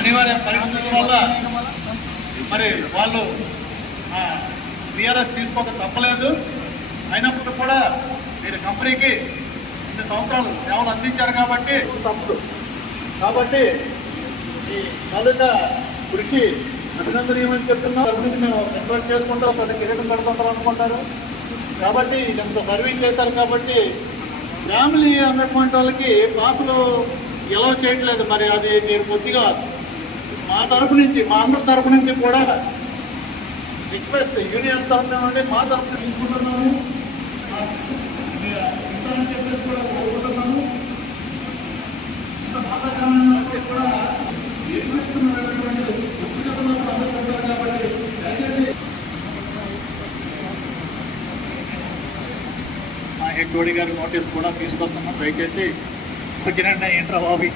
అనివార్య పరిస్థితుల వల్ల మరి వాళ్ళు టీఆర్ఎస్ తీసుకోక తప్పలేదు. అయినప్పుడు కూడా మీరు కంపెనీకి 2 సంవత్సరాలు సేవలు అందించారు కాబట్టి తప్పదు. కాబట్టి ఈ తాలూకా కృషి అభినందనీయమని చెప్తున్నాం. అభివృద్ధి మేము నెట్వర్క్ చేసుకుంటాం, కొన్ని కిరీటం కడుతుంటారు అనుకుంటారు. కాబట్టి ఇంత సర్వీస్ చేశారు కాబట్టి ఫ్యామిలీ అన్నటువంటి వాళ్ళకి పాసులు ఎలా చేయట్లేదు. మరి అది మీరు కొద్దిగా మా తరపు నుంచి, మా అందరి తరపు నుంచి కూడా రిక్వెస్ట్, యూనియన్ తరఫున నుండి మా తరఫున తీసుకుంటున్నాము. చెప్పేసి కూడా కోరుకుంటున్నాము. కూడా మా హెడ్ గారి నోటీస్ కూడా తీసుకొస్తున్నాం. దయచేసి వచ్చిన ఇంటర్ బాబు